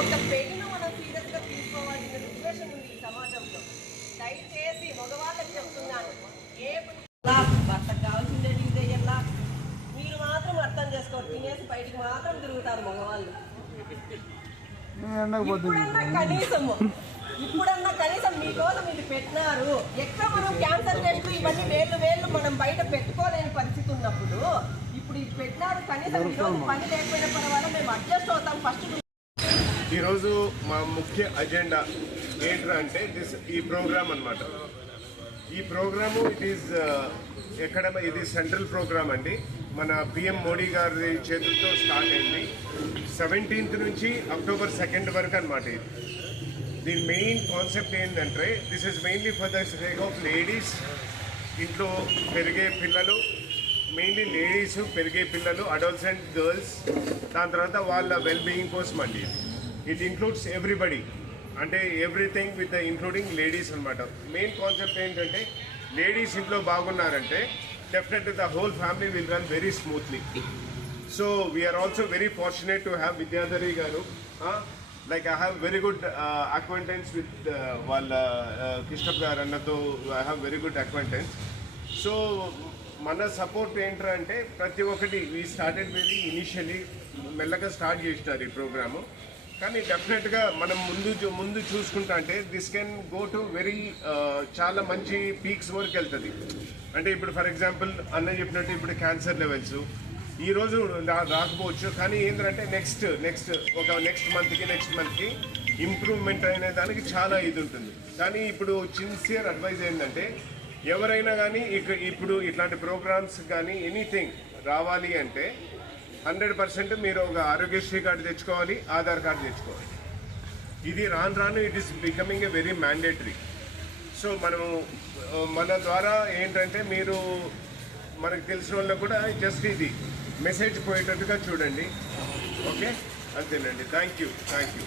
ఒక పెళ్ళిని మనం సీరియస్గా తీసుకోవాల్సిన సిచ్యువేషన్ ఉంది ఈ సమాజంలో. దయచేసి మగవాళ్ళకి చెప్తున్నాను. ఏ భర్తకు కావాల్సిందే ఇదేయల్లా మీరు మాత్రం అర్థం చేసుకోండి. తినేసి బయటికి మాత్రం తిరుగుతారు మగవాళ్ళు. ఇప్పుడన్నా కనీసం ఇప్పుడన్నా కనీసం మీకోసం ఇది పెట్టినారు. ఎక్కడ మనం క్యాన్సర్ టెస్ట్ ఇవన్నీ వేళ్ళు వేళ్ళు మనం బయట పెట్టుకోలేని పరిస్థితి ఉన్నప్పుడు ఇప్పుడు ఇది పెట్టినారు కనీసం ఈరోజు పని లేకపోయినా పర్వాలేదు మేము అడ్జస్ట్ అవుతాం. ఫస్ట్ ఈరోజు మా ముఖ్య అజెండా ఏంట్రా అంటే దిస్ ఈ ప్రోగ్రామ్ అన్నమాట. ఈ ప్రోగ్రాము ఇట్ ఈస్ uh, ఎక్కడ ఇది సెంట్రల్ ప్రోగ్రామ్ అండి. మన పిఎం మోడీ గారి చేతులతో స్టార్ట్ అయింది. సెవెంటీన్త్ నుంచి అక్టోబర్ సెకండ్ వరకు అనమాట ఇది. దీని మెయిన్ కాన్సెప్ట్ ఏంటంటే this is mainly for the sake of ladies ఇంట్లో పెరిగే పిల్లలు మెయిన్లీ లేడీస్ పెరిగే పిల్లలు అడల్సెంట్ గర్ల్స్ దాని తర్వాత వాళ్ళ వెల్ బీయింగ్ కోసం అండి ఇట్ ఇంక్లూడ్స్ ఎవ్రీబడి అంటే ఎవ్రీథింగ్ విత్ ఇంక్లూడింగ్ లేడీస్ అనమాట మెయిన్ కాన్సెప్ట్ ఏంటంటే లేడీస్ ఇంట్లో బాగున్నారంటే definite the whole family will run very smoothly so we are also very fortunate to have Vidyadhari garu like I have very good acquaintance with వాళ్ళ కిష్టప్ గారు అన్నతో I have very good acquaintance so మన support ఏంటంటే ప్రతి ఒక్కటి we started very initially మెల్లగా start చేసినారు ఈ ప్రోగ్రాము కానీ డెఫినెట్గా మనం ముందు చూ- ముందు చూసుకుంటా అంటే this can go to very చాలా మంచి పీక్స్ వరకు వెళ్తుంది. అంటే ఇప్పుడు ఫర్ ఎగ్జాంపుల్ అన్న చెప్పినట్టు ఇప్పుడు క్యాన్సర్ లెవెల్స్ ఈ రోజు రాకపోవచ్చు. కానీ ఏంటంటే నెక్స్ట్ నెక్స్ట్ ఒక నెక్స్ట్ మంత్కి నెక్స్ట్ మంత్కి ఇంప్రూవ్మెంట్ అనే దానికి చాలా ఇది ఉంటుంది. కానీ ఇప్పుడు సిన్సియర్ అడ్వైజ్ ఏంటంటే ఎవరైనా కానీ ఇక ఇప్పుడు ఇట్లాంటి ప్రోగ్రామ్స్ కానీ ఎనీథింగ్ రావాలి అంటే హండ్రెడ్ పర్సెంట్ మీరు ఒక ఆరోగ్యశ్రీ కార్డు తెచ్చుకోవాలి ఆధార్ కార్డు తెచ్చుకోవాలి. ఇది రాను రాను it is becoming a very mandatory so మనము మన ద్వారా ఏంటంటే మీరు మనకు తెలిసిన వాళ్ళకు కూడా జస్ట్ ఇది మెసేజ్ పోయేటట్టుగా చూడండి. ఓకే అంతేనండి. Thank you thank you